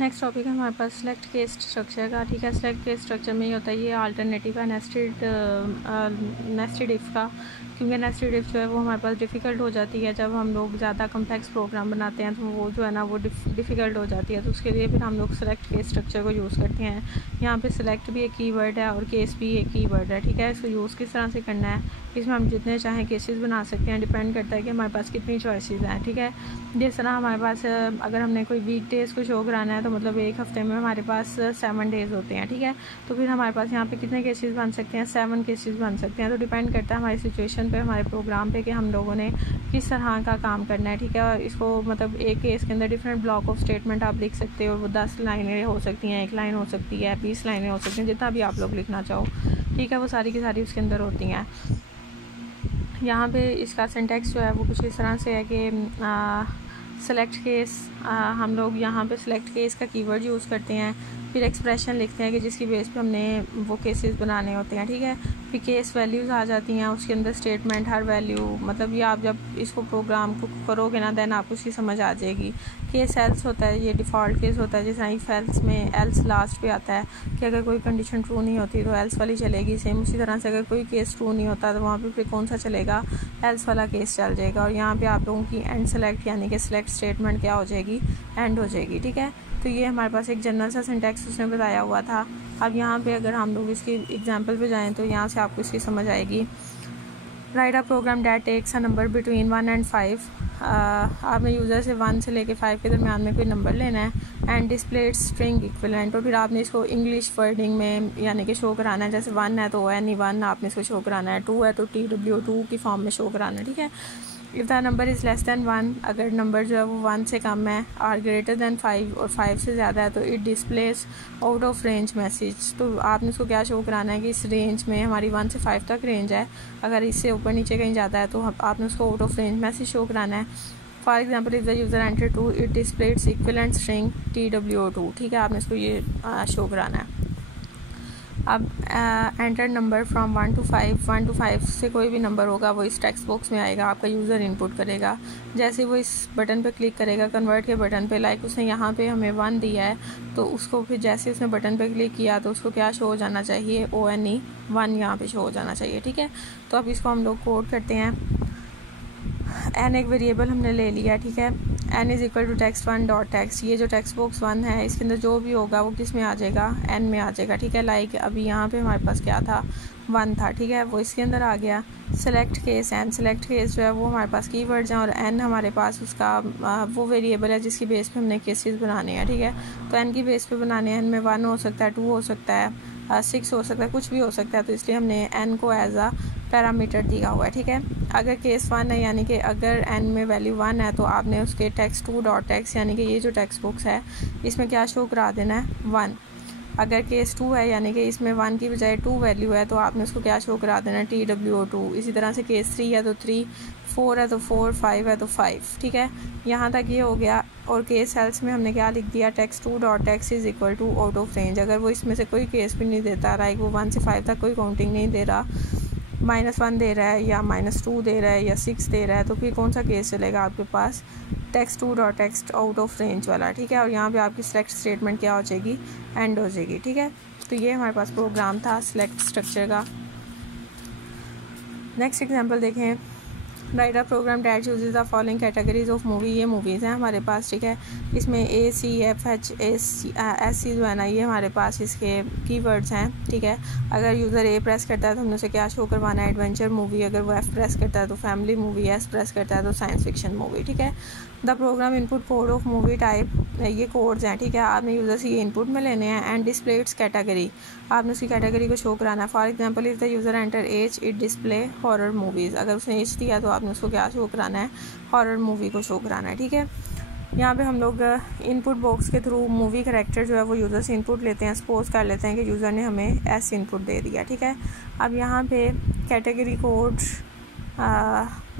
Next topic है हमारे पास select case structure का। ठीक है, सिलेक्ट केस स्ट्रक्चर में ये होता है, ये अल्टरनेटिव है नेस्टेड इफ़ का, क्योंकि नेस्टेड इफ़ जो है वो हमारे पास डिफ़िकल्ट हो जाती है जब हम लोग ज़्यादा कम्प्लेक्स प्रोग्राम बनाते हैं, तो वो जो है ना वो डिफ़िकल्ट हो जाती है। तो उसके लिए फिर हम लोग सिलेक्ट केस स्ट्रक्चर को यूज़ करते हैं। यहाँ पे सिलेक्ट भी एक कीवर्ड है और केस भी एक कीवर्ड है। ठीक है, इसको यूज़ किस तरह से करना है, इसमें हम जितने चाहें केसेस बना सकते हैं, डिपेंड करता है कि हमारे पास कितनी चॉइसेस हैं। ठीक है, जिस तरह हमारे पास अगर हमने कोई वीक डेज़ को शो कराना है तो मतलब एक हफ़्ते में हमारे पास 7 डेज़ होते हैं। ठीक है, तो फिर हमारे पास यहाँ पे कितने केसेस बन सकते हैं, 7 केसेस बन सकते हैं। तो डिपेंड करता है हमारी सिचुएशन पे, हमारे प्रोग्राम पे, कि हम लोगों ने किस तरह का काम करना है। ठीक है, और इसको मतलब एक केस के अंदर डिफरेंट ब्लॉक ऑफ स्टेटमेंट आप लिख सकते हो। वो 10 लाइनें हो सकती हैं, 1 लाइन हो सकती है, 20 लाइनें हो सकती हैं, जितना भी आप लोग लिखना चाहो। ठीक है, वो सारी की सारी उसके अंदर होती हैं। यहाँ पे इसका सिंटेक्स जो है वो कुछ इस तरह से है कि सेलेक्ट केस, हम लोग यहाँ पे सेलेक्ट केस का कीवर्ड यूज़ करते हैं, फिर एक्सप्रेशन लिखते हैं कि जिसकी बेस पे हमने वो केसेस बनाने होते हैं। ठीक है, फिर केस वैल्यूज़ आ जाती हैं, उसके अंदर स्टेटमेंट हर वैल्यू, मतलब ये आप जब इसको प्रोग्राम को करोगे ना देन आपको उसकी समझ आ जाएगी। केस एल्स होता है, ये डिफ़ॉल्ट केस होता है, जैसे इफ एल्स में एल्स लास्ट पे आता है कि अगर कोई कंडीशन ट्रू नहीं होती तो एल्स वाली चलेगी। सेम उसी तरह से अगर कोई केस ट्रू नहीं होता तो वहाँ पे फिर कौन सा चलेगा, एल्स वाला केस चल जाएगा। और यहाँ पे आप लोगों की एंड सेलेक्ट यानी कि सेलेक्ट स्टेटमेंट क्या हो जाएगी, एंड हो जाएगी। ठीक है, तो ये हमारे पास एक जनरल सा सिंटेक्स उसने बताया हुआ था। अब यहाँ पे अगर हम लोग इसकी एग्जांपल पे जाएं तो यहाँ से आपको इसकी समझ आएगी। Write a program that takes a number between 1 and 5। आपने यूज़र से 1 से लेके 5 के दरमियान में कोई नंबर लेना है, एंड डिस्प्ले स्ट्रिंग इक्विवेलेंट। और फिर आपने इसको इंग्लिश वर्डिंग में यानी कि शो कराना है। जैसे 1 है तो ONE1 आपने इसको शो कराना है, 2 है तो TW2 की फॉर्म में शो कराना है। ठीक है, if the number is less than 1, अगर नंबर जो है वो 1 से कम है, और ग्रेटर दैन 5 और 5 से ज़्यादा है, तो it displace out of range message. तो आपने उसको क्या शो कराना है कि इस रेंज में हमारी 1 से 5 तक रेंज है, अगर इससे ऊपर नीचे कहीं जाता है तो आपने उसको out of range message show कराना है। For example if the user enter 2, it displace equivalent string TW2। ठीक है, आपने इसको ये शो कराना है। अब enter number from 1 to 5, 1 to 5 से कोई भी नंबर होगा वो इस टेक्स्ट बॉक्स में आएगा, आपका यूज़र इनपुट करेगा। जैसे वो इस बटन पे क्लिक करेगा, कन्वर्ट के बटन पे, लाइक उसने यहाँ पे हमें 1 दिया है, तो उसको फिर जैसे उसने बटन पे क्लिक किया तो उसको क्या शो हो जाना चाहिए, ONE1 यहाँ पे शो हो जाना चाहिए। ठीक है, तो अब इसको हम लोग कोड करते हैं। n एक वेरिएबल हमने ले लिया। ठीक है, n is equal to text1 dot text. ये जो टेक्स्ट बॉक्स 1 है इसके अंदर जो भी होगा वो किस में आ जाएगा, n में आ जाएगा। ठीक है, लाइक अभी यहाँ पे हमारे पास क्या था, 1 था। ठीक है, वो इसके अंदर आ गया। Select case n, select case जो है वो हमारे पास कीवर्ड्स हैं, और n हमारे पास उसका वो वेरिएबल है जिसकी बेस पे हमने केसेस बनाने हैं। ठीक है, तो n की बेस पे बनाने हैं। n में 1 हो सकता है, 2 हो सकता है, 6 हो सकता है, कुछ भी हो सकता है, तो इसलिए हमने n को एज अ पैरामीटर दिया हुआ है। ठीक है, अगर केस 1 है यानी कि अगर n में वैल्यू 1 है तो आपने उसके text2 डॉट टेक्स्ट यानी कि ये जो टेक्स्ट बॉक्स है इसमें क्या शो करा देना है, 1। अगर केस 2 है यानी कि इसमें 1 की बजाय 2 वैल्यू है तो आपने उसको क्या शो करा देना है, TW2। इसी तरह से केस 3 है तो 3, 4 है तो 4, 5 है तो 5। ठीक है, यहाँ तक ये हो गया। और केस एल्स में हमने क्या लिख दिया, text2 dot text is equal to out of range. अगर वो इसमें से कोई केस भी नहीं देता, लाइक वो 1 से 5 तक कोई काउंटिंग नहीं दे रहा, -1 दे रहा है या -2 दे रहा है या 6 दे रहा है, तो फिर कौन सा केस चलेगा आपके पास, text2 dot text out of range वाला। ठीक है, और यहाँ पे आपकी सिलेक्ट स्टेटमेंट क्या हो जाएगी, एंड हो जाएगी। ठीक है, तो ये हमारे पास प्रोग्राम था सिलेक्ट स्ट्रक्चर का। नेक्स्ट एग्जांपल देखें। Write a program that uses the following categories of movie. ये मूवीज़ हैं हमारे पास। ठीक है, इसमें ACFHSC जो है ना ये हमारे पास इसके कीवर्ड्स हैं। ठीक है, अगर यूज़र A प्रेस करता है तो हमने उसे क्या शो करवाना है, एडवेंचर मूवी। अगर वो F प्रेस करता है तो फैमिली मूवी, S प्रेस करता है तो साइंस फिक्शन मूवी। ठीक है, the program input code of movie type, ये कोड्स हैं। ठीक है, आपने यूज़र से ये इनपुट में लेने हैं, एंड डिस्प्ले इट्स कैटेगरी, आपने उसकी कैटेगरी को शो कराना है। For example if the user enter age, it display horror movies. अगर उसने एज दिया तो आपने उसको क्या शो कराना है, हॉरर मूवी को शो कराना है। ठीक है, यहाँ पे हम लोग इनपुट बॉक्स के थ्रू मूवी कैरेक्टर जो है वो यूज़र से इनपुट लेते हैं। सपोज कर लेते हैं कि यूज़र ने हमें S इनपुट दे दिया। ठीक है, अब यहाँ पे कैटेगरी कोड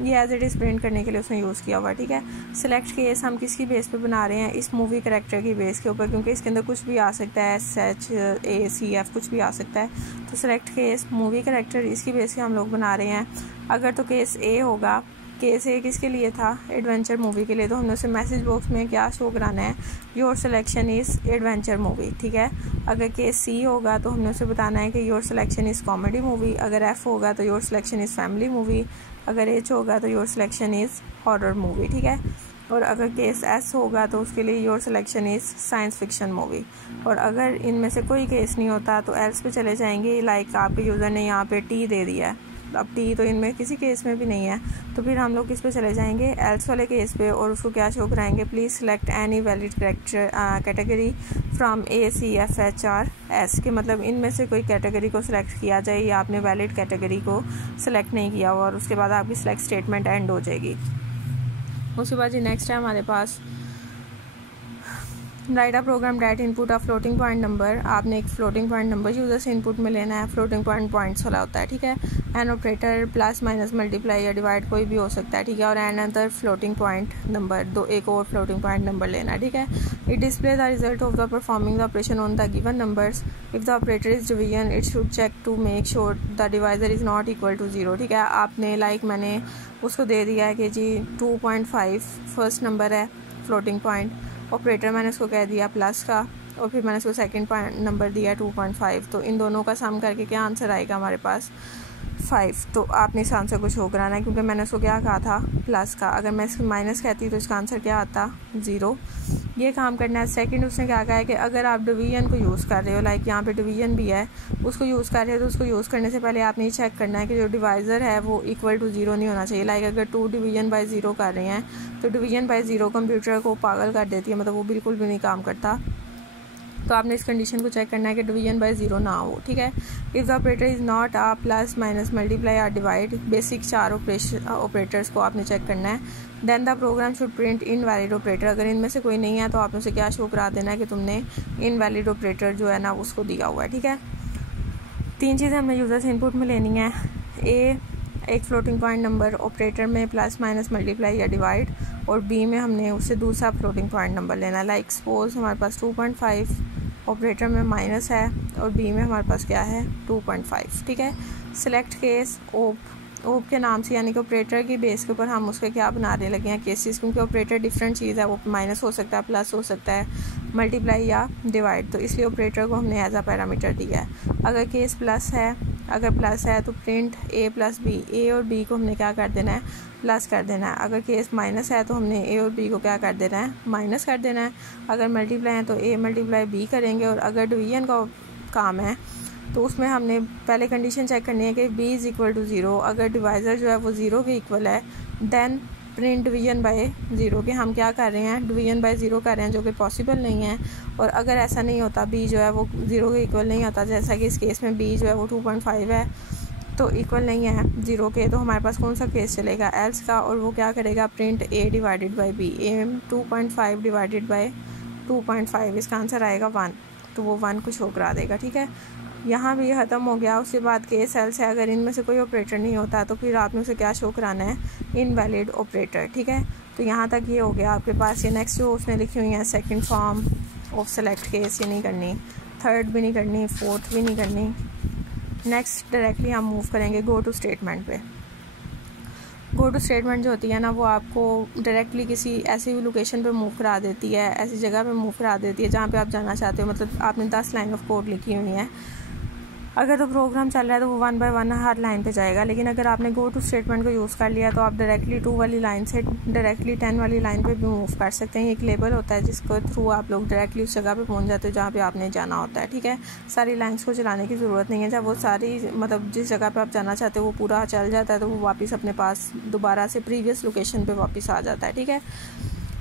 ये एज इट इज़ प्रिंट करने के लिए उसने यूज़ किया हुआ। ठीक है, सिलेक्ट केस हम किसकी बेस पे बना रहे हैं, इस मूवी कैरेक्टर की बेस के ऊपर, क्योंकि इसके अंदर कुछ भी आ सकता है, SHACF कुछ भी आ सकता है। तो सिलेक्ट केस मूवी कैरेक्टर इसकी बेस पे हम लोग बना रहे हैं। अगर तो केस A होगा, केस ए किसके लिए था, एडवेंचर मूवी के लिए, तो हमने उसे मैसेज बॉक्स में क्या शो कराना है, your selection is adventure movie, ठीक है। अगर केस सी होगा तो हमने उसे बताना है कि your selection is comedy movie, अगर एफ होगा तो your selection is family movie, अगर एच होगा तो your selection is horror movie, ठीक है। और अगर केस एस होगा तो उसके लिए your selection is science fiction movie. और अगर इनमें से कोई केस नहीं होता तो एल्स पे चले जाएंगे। लाइक आपके यूज़र ने यहाँ पे टी दे दिया है, अब टी तो इनमें किसी केस में भी नहीं है, तो फिर हम लोग किस पे चले जाएंगे, एल्स वाले केस पे, और उसको क्या शो कराएंगे, please select any valid category from A C F H R S, के मतलब इनमें से कोई कैटेगरी को सिलेक्ट किया जाए या आपने वैलिड कैटेगरी को सिलेक्ट नहीं किया हुआ, और उसके बाद आपकी सिलेक्ट स्टेटमेंट एंड हो जाएगी। उसके बाद जी नेक्स्ट है हमारे पास write a program that input a floating point number. आपने एक फ्लोटिंग पॉइंट नंबर यूज़र से इनपुट में लेना है, फ्लोटिंग पॉइंट पॉइंट्स वाला होता है, ठीक है। An operator plus minus multiply या डिवाइड कोई भी हो सकता है, ठीक है। और another floating point number, दो एक और फ्लोटिंग पॉइंट नंबर लेना है, ठीक है। It display the result of the performing the operation on the given numbers. If the operator is division it should check to make sure the divisor is not equal to 0, ठीक है। आपने like मैंने उसको दे दिया है कि जी 2.5 first number है floating point, operator मैंने उसको कह दिया प्लस का, और फिर मैंने उसको सेकंड पॉइंट नंबर दिया 2.5, तो इन दोनों का सम करके क्या आंसर आएगा हमारे पास 5। तो आपने इस आंसर को शो कराना है क्योंकि मैंने उसको क्या कहा था, प्लस का। अगर मैं इसको माइनस कहती तो इसका आंसर क्या आता, 0। ये काम करना है। सेकंड उसने क्या कहा है कि अगर आप डिवीजन को यूज़ कर रहे हो, लाइक यहाँ पे डिवीजन भी है, उसको यूज़ कर रहे हो तो उसको यूज़ करने से पहले आपने ये चेक करना है कि जो डिवाइज़र है वो इक्वल टू 0 नहीं होना चाहिए। लाइक अगर 2 डिवीजन बाय 0 कर रहे हैं तो डिवीजन बाय 0 कंप्यूटर को पागल कर देती है, मतलब वो बिल्कुल भी नहीं काम करता। तो आपने इस कंडीशन को चेक करना है कि डिवीजन बाय 0 ना हो, ठीक है। If the operator is not a plus minus multiply या डिवाइड, बेसिक 4 ऑपरेटर्स को आपने चेक करना है। Then the program should print invalid operator. अगर इनमें से कोई नहीं है तो आपने उसे क्या शो करा देना है कि तुमने इनवैलिड ऑपरेटर जो है ना उसको दिया हुआ है, ठीक है। 3 चीज़ें हमने यूज़र से इनपुट में लेनी है। ए एक फ्लोटिंग पॉइंट नंबर, ऑपरेटर में प्लस माइनस मल्टीप्लाई या डिवाइड, और बी में हमने उससे दूसरा फ्लोटिंग पॉइंट नंबर लेना है। लाइक सपोज हमारे पास 2.5 ऑपरेटर में माइनस है और बी में हमारे पास क्या है 2.5, ठीक है। सिलेक्ट केस ओप के नाम से, यानी कि ऑपरेटर की बेस के ऊपर हम उसके क्या बनाने लगे हैं, केसेस, क्योंकि ऑपरेटर डिफरेंट चीज़ है, वो माइनस हो सकता है, प्लस हो सकता है, मल्टीप्लाई या डिवाइड, तो इसलिए ऑपरेटर को हमने एज अ पैरामीटर दिया है। अगर केस प्लस है, अगर प्लस है तो प्रिंट ए प्लस बी, ए और बी को हमने क्या कर देना है, प्लस कर देना है। अगर केस माइनस है तो हमने ए और बी को क्या कर देना है, माइनस कर देना है। अगर मल्टीप्लाई है तो ए मल्टीप्लाई बी करेंगे। और अगर डिवीजन का काम है तो उसमें हमने पहले कंडीशन चेक करनी है कि b इज़ इक्वल टू 0। अगर डिवाइज़र जो है वो 0 के इक्वल है देन प्रिंट डिवीजन बाय 0, के हम क्या कर रहे हैं, डिवीजन बाय 0 कर रहे हैं, जो कि पॉसिबल नहीं है। और अगर ऐसा नहीं होता, b जो है वो 0 के इक्वल नहीं होता, जैसा कि इस केस में b जो है वो 2.5 है तो इक्वल नहीं है 0 के, तो हमारे पास कौन सा केस चलेगा, एल्स का, और वो क्या करेगा, print a divided by b। a 2.5 divided by 2.5, इसका आंसर आएगा 1, तो वो 1 को शो करा देगा, ठीक है। यहाँ भी ख़त्म हो गया। उसके बाद केस एल्स है, अगर इनमें से कोई ऑपरेटर नहीं होता तो फिर आपने उसे क्या शो कराना है, इनवैलिड ऑपरेटर, ठीक है। तो यहाँ तक ये हो गया आपके पास। ये नेक्स्ट जो उसने लिखी हुई है second form of select case, ये नहीं करनी, थर्ड भी नहीं करनी, फोर्थ भी नहीं करनी। नेक्स्ट डायरेक्टली हम मूव करेंगे गो टू स्टेटमेंट पे। गो टू स्टेटमेंट जो होती है ना वो आपको डायरेक्टली किसी ऐसी लोकेशन पे मूव करा देती है, ऐसी जगह पे मूव करा देती है जहाँ पे आप जाना चाहते हो। मतलब आपने 10 लाइन ऑफ कोड लिखी हुई है, अगर तो प्रोग्राम चल रहा है तो वो 1 बाय 1 हर लाइन पे जाएगा। लेकिन अगर आपने गो टू स्टेटमेंट को यूज़ कर लिया तो आप डायरेक्टली 2 वाली लाइन से डायरेक्टली 10 वाली लाइन पे भी मूव कर सकते हैं। एक लेबल होता है जिसको थ्रू आप लोग डायरेक्टली उस जगह पे पहुंच जाते हो जहाँ पे आपने जाना होता है, ठीक है। सारी लाइन्स को चलाने की ज़रूरत नहीं है। जब वो सारी मतलब जिस जगह पर आप जाना चाहते हो वो पूरा चल जाता है तो वो वापस अपने पास दोबारा से प्रीवियस लोकेशन पर वापस आ जाता है, ठीक है।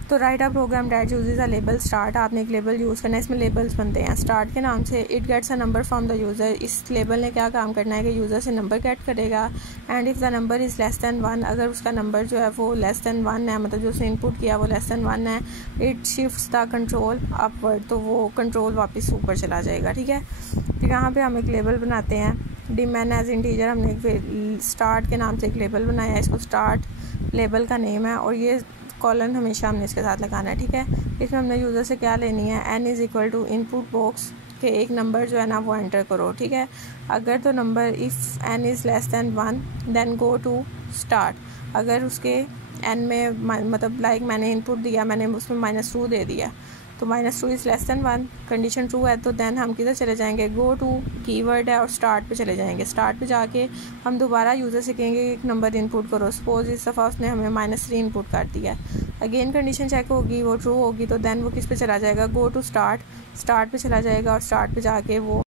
तो write a program that uses a label start, आपने एक लेबल यूज़ करना है, इसमें लेबल्स बनते हैं स्टार्ट के नाम से। It gets a number from the user, इस लेबल ने क्या काम करना है कि यूज़र से नंबर गेट करेगा। And if the number is less than 1, अगर उसका नंबर जो है वो लेस दैन 1 है, मतलब जो उसने इनपुट किया वो लेस दैन 1 है, it shifts the control upward, तो वो कंट्रोल वापस ऊपर चला जाएगा, ठीक है। फिर यहाँ पर हम एक लेबल बनाते हैं, डिमैन एज इंटीजर, हमने एक स्टार्ट के नाम से एक लेबल बनाया है, इसको स्टार्ट लेबल का नेम है, और ये कॉलन हमेशा हमने इसके साथ लगाना है, ठीक है। इसमें हमने यूज़र से क्या लेनी है, n is equal to input box के एक नंबर जो है ना वो एंटर करो, ठीक है। अगर तो number if n is less than 1 then go to start, अगर उसके n में मतलब लाइक मैंने इनपुट दिया, मैंने उसमें -2 दे दिया, तो -2 is less than 1, condition true है, तो देन हम किधर चले जाएंगे, गो टू कीवर्ड है और स्टार्ट पे चले जाएंगे। स्टार्ट पे जाके हम दोबारा यूज़र से कहेंगे एक नंबर इनपुट करो। सपोज इस दफ़ा उसने हमें -3 इनपुट कर दिया, अगेन कंडीशन चेक होगी, वो ट्रू होगी, तो देन वो किस पे चला जाएगा, गो टू स्टार्ट पे चला जाएगा और स्टार्ट पे जाके वो